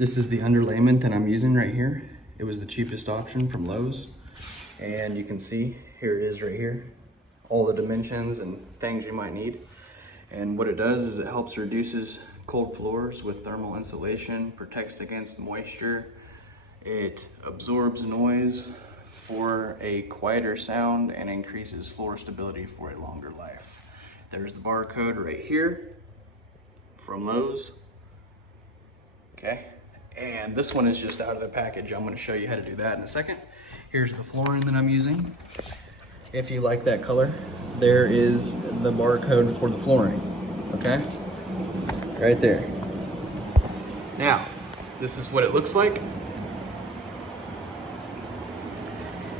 This is the underlayment that I'm using right here. It was the cheapest option from Lowe's. And you can see, here it is right here. All the dimensions and things you might need. And what it does is it helps reduces cold floors with thermal insulation, protects against moisture. It absorbs noise for a quieter sound and increases floor stability for a longer life. There's the barcode right here from Lowe's. Okay, and this one is just out of the package. I'm going to show you how to do that in a second. Here's the flooring that I'm using. If you like that color, there is the barcode for the flooring. Okay, right there. Now, this is what it looks like.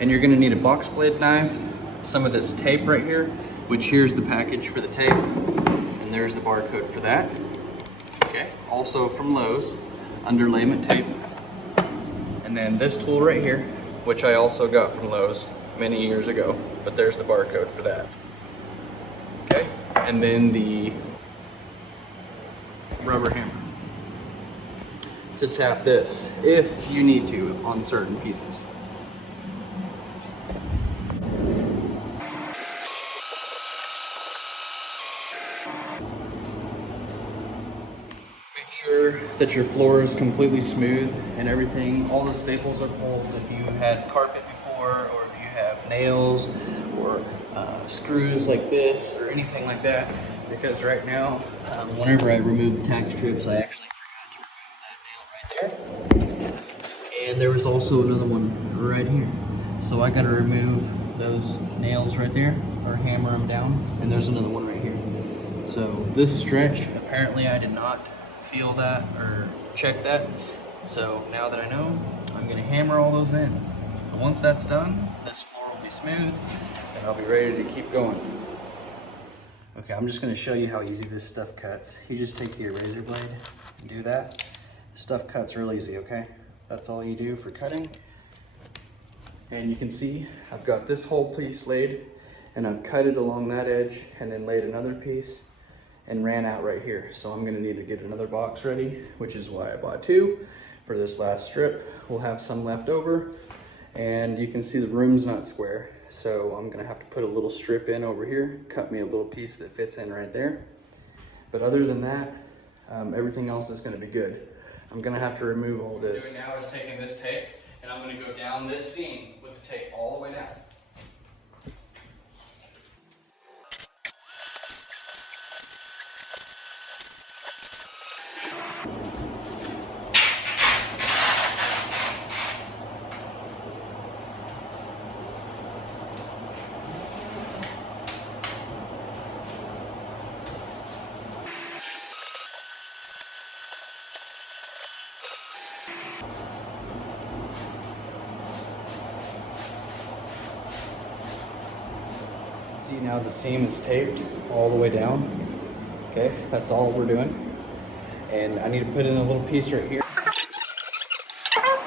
And you're gonna need a box blade knife, some of this tape right here, which here's the package for the tape, and there's the barcode for that. Okay, also from Lowe's, underlayment tape. And then this tool right here, which I also got from Lowe's many years ago, but there's the barcode for that. Okay, and then the rubber hammer to tap this if you need to on certain pieces. Make sure that your floor is completely smooth and everything, all the staples are pulled. If you had carpet before, or if you have nails or screws like this or anything like that, because right now, whenever I remove the tack strips, I actually forgot to remove that nail right there. And there was also another one right here. So I gotta remove those nails right there, or hammer them down, and there's another one right here. So this stretch, apparently I did not feel that or check that. So now that I know, I'm gonna hammer all those in. And once that's done, this floor will be smooth, and I'll be ready to keep going. Okay, I'm just gonna show you how easy this stuff cuts. You just take your razor blade and do that. Stuff cuts real easy, okay? That's all you do for cutting. And you can see I've got this whole piece laid, and I've cut it along that edge and then laid another piece and ran out right here. So I'm gonna need to get another box ready, which is why I bought two for this last strip. We'll have some left over, and you can see the room's not square. So I'm gonna have to put a little strip in over here, cut me a little piece that fits in right there. But other than that, everything else is gonna be good. I'm gonna have to remove all this. What I'm doing now is taking this tape, and I'm gonna go down this seam with the tape all the way down. See, now the seam is taped all the way down. Okay, that's all we're doing. And I need to put in a little piece right here.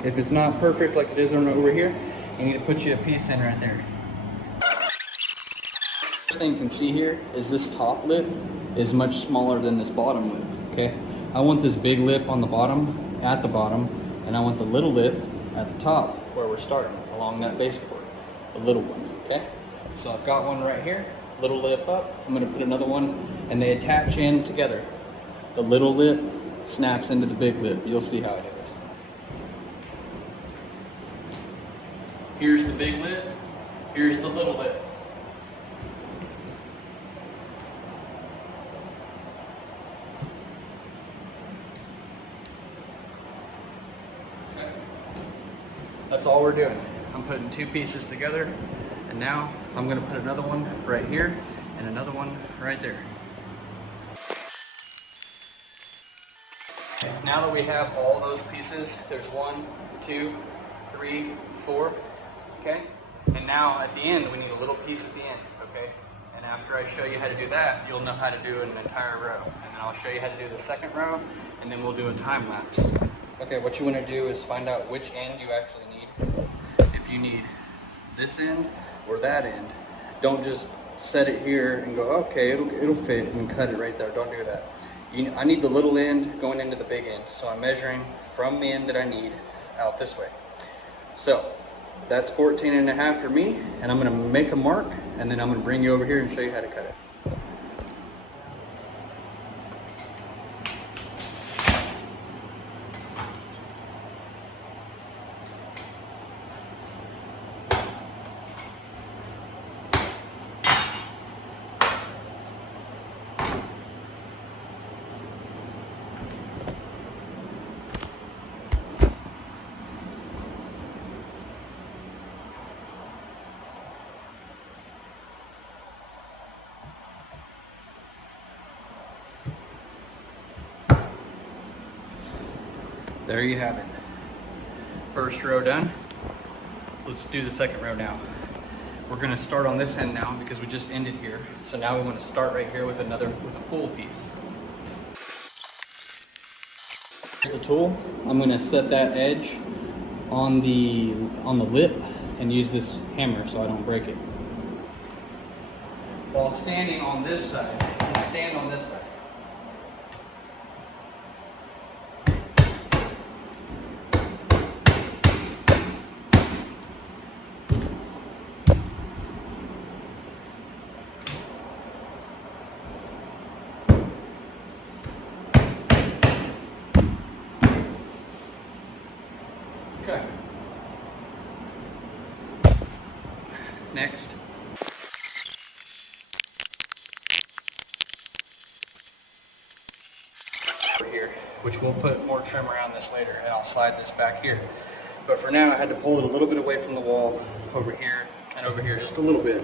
If it's not perfect like it is over here, you need to put you a piece in right there. First thing you can see here is this top lip is much smaller than this bottom lip, okay? I want this big lip on the bottom, at the bottom, and I want the little lip at the top where we're starting, along that base board, the little one, okay? So I've got one right here, little lip up. I'm gonna put another one, and they attach in together. The little lip snaps into the big lip. You'll see how it is. Here's the big lip, here's the little lip. Okay. That's all we're doing. I'm putting two pieces together, and now I'm gonna put another one right here and another one right there. Okay, now that we have all those pieces, there's 1, 2, 3, 4, okay? And now at the end, we need a little piece at the end, okay? And after I show you how to do that, you'll know how to do an entire row. And then I'll show you how to do the second row, and then we'll do a time lapse. Okay, what you wanna do is find out which end you actually need. If you need this end or that end, don't just set it here and go, okay, it'll fit, and cut it right there. Don't do that. I need the little end going into the big end. So I'm measuring from the end that I need out this way. So that's 14.5 for me, and I'm gonna make a mark, and then I'm gonna bring you over here and show you how to cut it. There you have it. First row done. Let's do the second row now. We're gonna start on this end now because we just ended here. So now we want to start right here with a full piece. Here's the tool. I'm gonna set that edge on the lip and use this hammer so I don't break it. While standing on this side, stand on this side. Okay. Next. Over here, which we'll put more trim around this later, and I'll slide this back here. But for now, I had to pull it a little bit away from the wall over here and over here, just a little bit,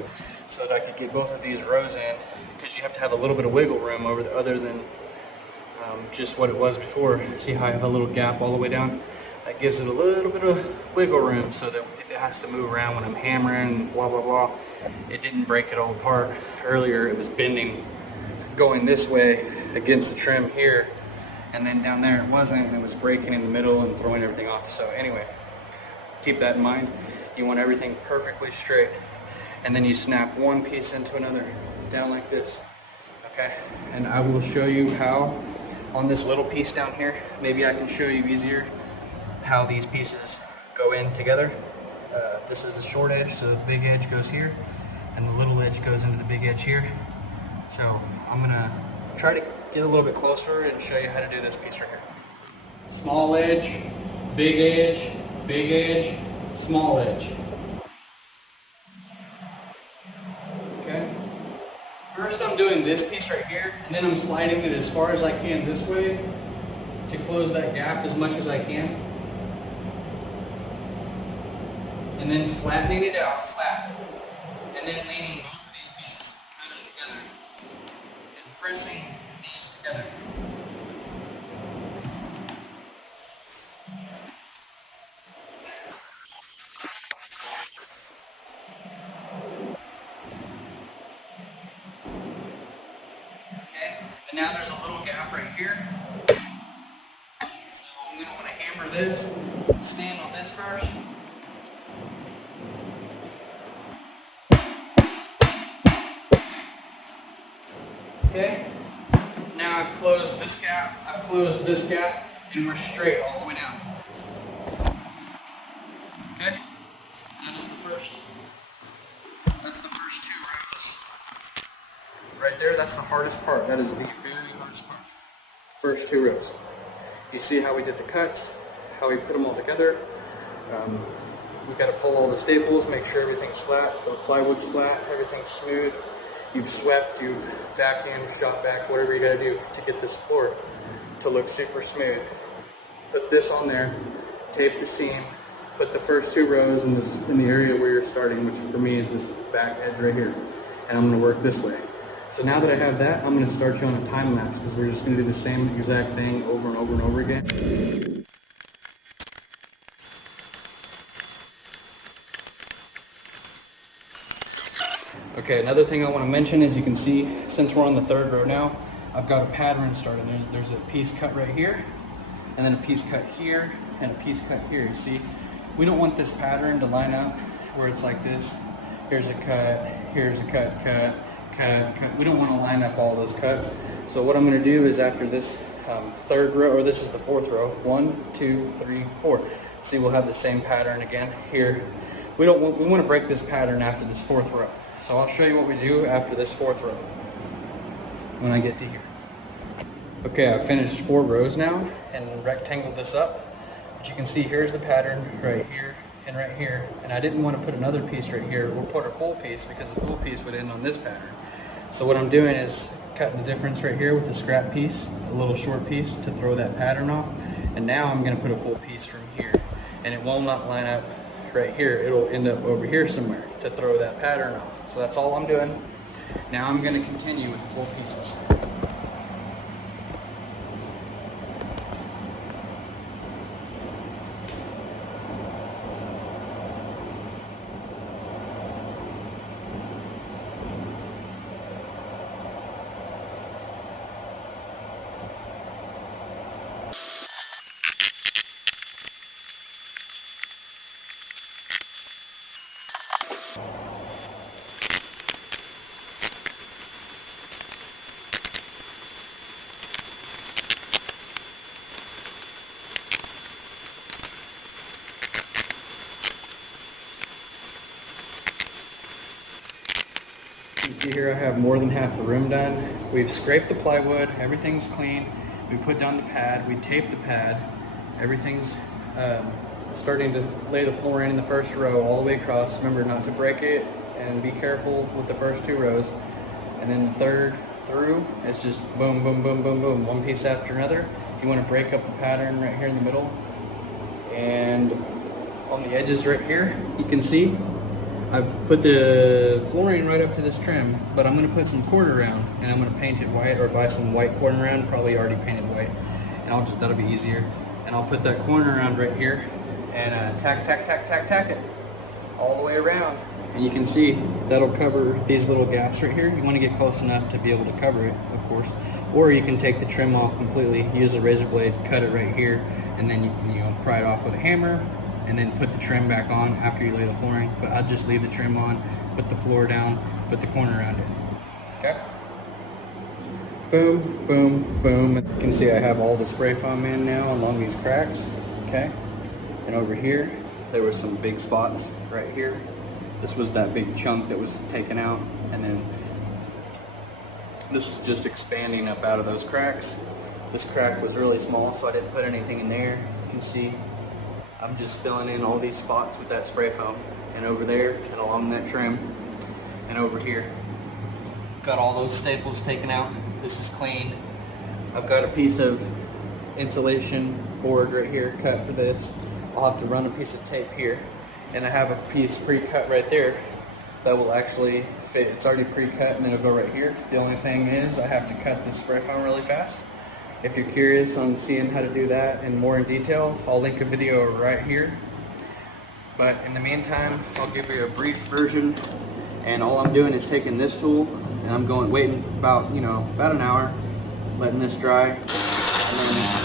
so that I could get both of these rows in, because you have to have a little bit of wiggle room over the other than just what it was before. See how I have a little gap all the way down? That gives it a little bit of wiggle room so that if it has to move around when I'm hammering, blah, blah, blah, it didn't break it all apart. Earlier it was bending, going this way against the trim here, and then down there it wasn't, and it was breaking in the middle and throwing everything off. So anyway, keep that in mind. You want everything perfectly straight, and then you snap one piece into another, down like this, okay? And I will show you how on this little piece down here, maybe I can show you easier how these pieces go in together. This is the short edge, so the big edge goes here, and the little edge goes into the big edge here. So I'm gonna try to get a little bit closer and show you how to do this piece right here. Small edge, big edge, small edge. Okay? First I'm doing this piece right here, and then I'm sliding it as far as I can this way to close that gap as much as I can. And then flattening it out, flat. And then leaning both of these pieces kind of together. And pressing these together. Okay, and now there's a little gap right here. So I'm going to want to hammer this, stand on this first. Okay, now I've closed this gap, and we're straight all the way down. Okay, that's the first 2 rows. Right there, that's the hardest part. That is the very hardest part. First 2 rows. You see how we did the cuts, how we put them all together. We've got to pull all the staples, make sure everything's flat, the plywood's flat, everything's smooth. You've swept, you've vacuumed, shot back, whatever you got to do to get this floor to look super smooth. Put this on there, tape the seam, put the first 2 rows in the area where you're starting, which for me is this back edge right here. And I'm going to work this way. So now that I have that, I'm going to start you on a time lapse because we're just going to do the same exact thing over and over and over again. Okay, another thing I want to mention is you can see, since we're on the 3rd row now, I've got a pattern started. There's a piece cut right here, and then a piece cut here, and a piece cut here. You see, we don't want this pattern to line up where it's like this. Here's a cut, here's a cut, cut, cut, cut. We don't want to line up all those cuts. So what I'm going to do is after this third row, or this is the fourth row. 1, 2, 3, 4. See, we'll have the same pattern again here. We want to break this pattern after this fourth row. So I'll show you what we do after this fourth row when I get to here. Okay, I've finished 4 rows now and rectangled this up. But you can see here's the pattern right here and right here. And I didn't want to put another piece right here or put a full piece because the full piece would end on this pattern. So what I'm doing is cutting the difference right here with the scrap piece, a little short piece to throw that pattern off. And now I'm going to put a full piece from here. And it will not line up right here. It'll end up over here somewhere to throw that pattern off. So that's all I'm doing. Now I'm going to continue with the full pieces. You see here I have more than half the room done. We've scraped the plywood, everything's clean. We put down the pad, we taped the pad. Everything's starting to lay the flooring in the first row all the way across. Remember not to break it and be careful with the first 2 rows. And then the third through, it's just boom, boom, boom, boom, boom, one piece after another. You want to break up the pattern right here in the middle. And on the edges right here, you can see I've put the flooring right up to this trim, but I'm going to put some cord around and I'm going to paint it white or buy some white cord around, probably already painted white. And that'll be easier. And I'll put that corner around right here and tack it all the way around. And you can see that'll cover these little gaps right here. You want to get close enough to be able to cover it, of course. Or you can take the trim off completely, use a razor blade, cut it right here, and then you can pry it off with a hammer, and then put the trim back on after you lay the flooring. But I'll just leave the trim on, put the floor down, put the corner around it. Okay? Boom, boom, boom. You can see I have all the spray foam in now along these cracks. Okay? And over here, there were some big spots right here. This was that big chunk that was taken out, and then this is just expanding up out of those cracks. This crack was really small, so I didn't put anything in there. You can see I'm just filling in all these spots with that spray foam, and over there and along that trim and over here. Got all those staples taken out. This is clean. I've got a piece of insulation board right here cut for this. I'll have to run a piece of tape here, and I have a piece pre-cut right there that will actually fit. It's already pre-cut and then it'll go right here. The only thing is I have to cut this spray foam really fast. If you're curious on seeing how to do that and more in detail, I'll link a video right here. But in the meantime, I'll give you a brief version. And all I'm doing is taking this tool and I'm waiting about an hour, letting this dry. And then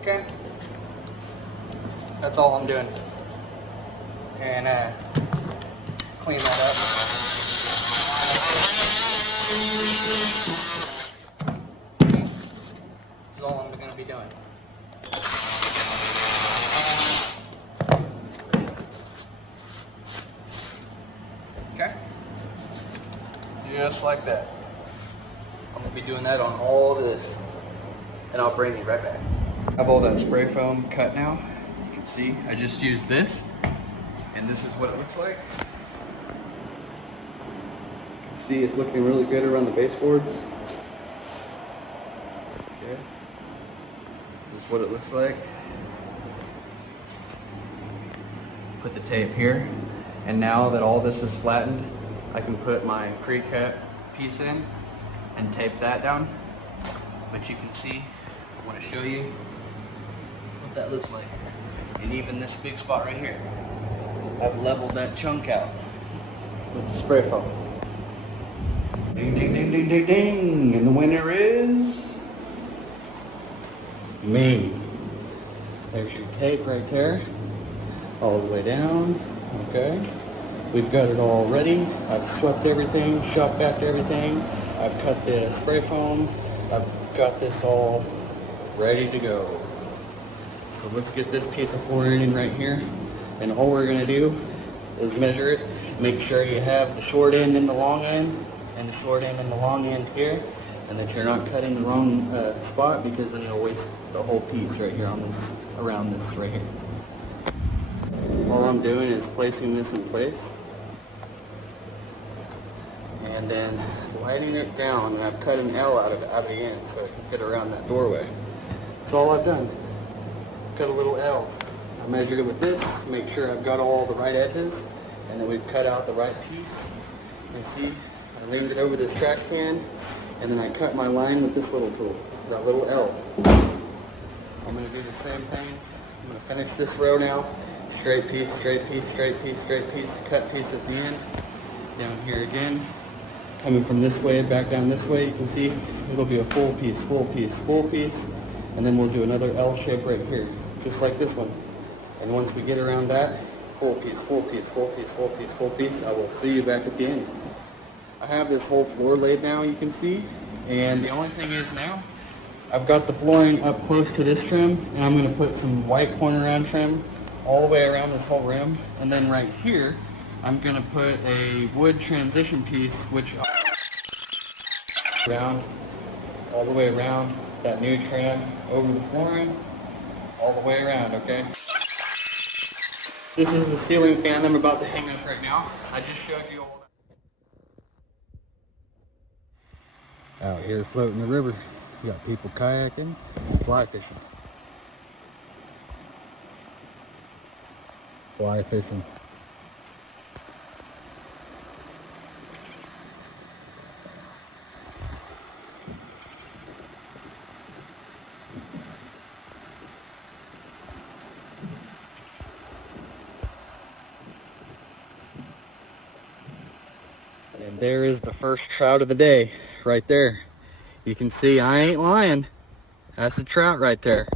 okay, that's all I'm doing. And clean that up. That's all I'm going to be doing. Okay? Just like that. I'm going to be doing that on all this. And I'll bring you right back. I have all that spray foam cut now. You can see I just used this, and this is what it looks like. You can see it's looking really good around the baseboards. Okay. This is what it looks like. Put the tape here, and now that all this is flattened, I can put my pre-cut piece in and tape that down. But you can see, I want to show you what that looks like. And even this big spot right here, I've leveled that chunk out with the spray foam. Ding, ding, ding, ding, ding, ding. And the winner is me. There's your tape right there, all the way down, okay? We've got it all ready. I've swept everything, shot back everything. I've cut the spray foam. I've got this all ready to go. So let's get this piece of flooring in right here. And all we're going to do is measure it. Make sure you have the short end and the long end, and the short end and the long end here, and that you're not cutting the wrong spot, because then you'll waste the whole piece right here on this, around this right here. All I'm doing is placing this in place, and then sliding it down, and I've cut an L out of the end so it can fit around that doorway. That's all I've done. Cut a little L. I measured it with this, make sure I've got all the right edges, and then we've cut out the right piece. And see, I leaned it over this track can, and then I cut my line with this little tool, that little L. I'm going to do the same thing. I'm going to finish this row now. Straight piece, straight piece, straight piece, straight piece, cut piece at the end. Down here again. Coming from this way, back down this way, you can see it'll be a full piece, full piece, full piece. And then we'll do another L shape right here, just like this one. And once we get around that, full piece, full piece, full piece, full piece, full piece, I will see you back at the end. I have this whole floor laid now, you can see. And the only thing is now, I've got the flooring up close to this trim, and I'm going to put some white corner round trim all the way around this whole rim. And then right here, I'm going to put a wood transition piece, which around, all the way around that new trim over the flooring, all the way around, okay? This is the ceiling fan I'm about to hang up right now. I just showed you all that. Out here floating the river, you got people kayaking and fly fishing. Fly fishing. And there is the first trout of the day, right there. You can see I ain't lying. That's a trout right there.